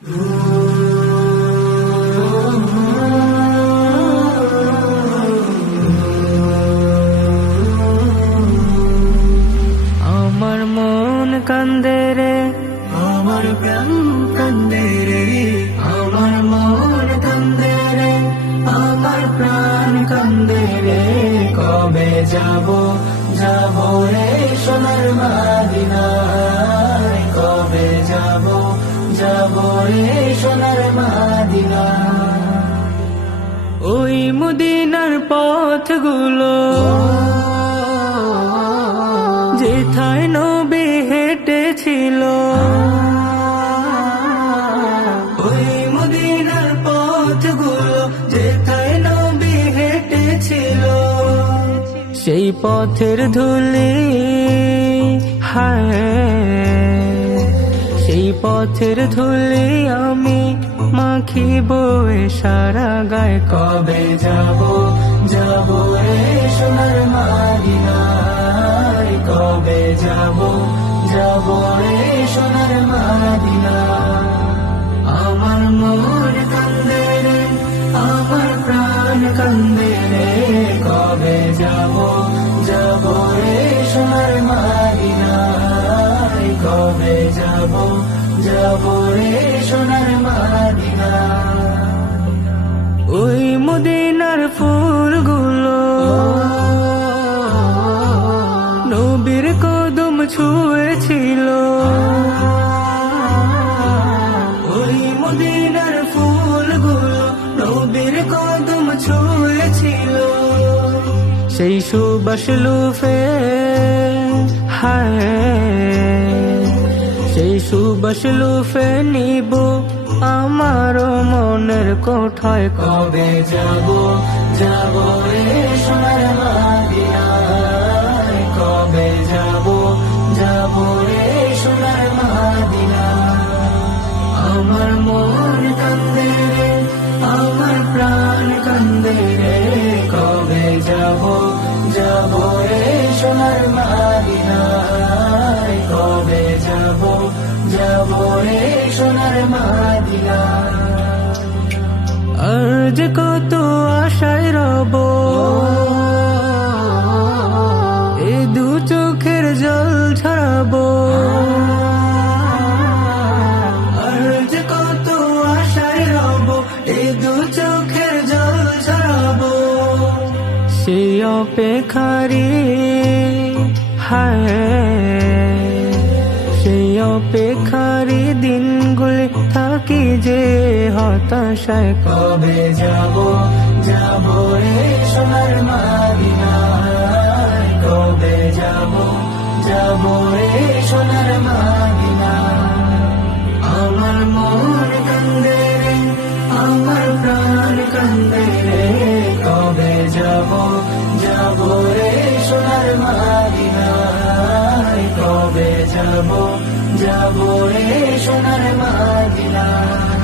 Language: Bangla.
আমার মন কান্দে রে। আমার প্রাণ কান্দে রে। আমার মন কান্দে রে। আমার প্রাণ কান্দে রে। কবে যাব? যাব রে সোনার মাদিনায় সোনার ওই মুদিনার পথগুলো যেথায় নবী হেঁটেছিল। ওই মদিনার পথগুলো যেথায় নবী হেঁটেছিল। সেই পথের ধুলি হায়। পথের ধুলে আমি মাখিব এ সারা গায়ে। কবে যাব যাব রে সোনার মাদিনায়? কবে যাব যাব রে সোনার মাদিনায়? আমার মন কান্দে আমার প্রাণ কান্দে কবে যাব যাব যাব রে সোনার ওই মুদিনার ফুলগুলো নবীর নবীর কদম ছুঁয়েছিল। সেই সুবাস লুফে, হায় সুবাস লুফে নিব আমার মনের কোঠায় কবে যাব? যাব রে সোনার কবে যাব? যাব রে সোনার আমার মন কান্দে রে, আমার প্রাণ কান্দে রে, কবে যাব? যাব রে সোনার আর যে কত আশায় রব। এ দু চোখের জল ছড়াবো। আর যে কত আশায় রব এই দু চোখের জল ছড়াবো। সেই অপেক্ষারি হায়। সেই অপেক্ষারি দিনগুলি থাকি যে হতাশায়। কবে যাব যাব রে সোনার কবে যাব যাব রে সোনার আমার মন কান্দে রে, আমার প্রাণ কান্দে রে। কবে যাব যাব রে যাব যাব রে সোনার মাদিনায়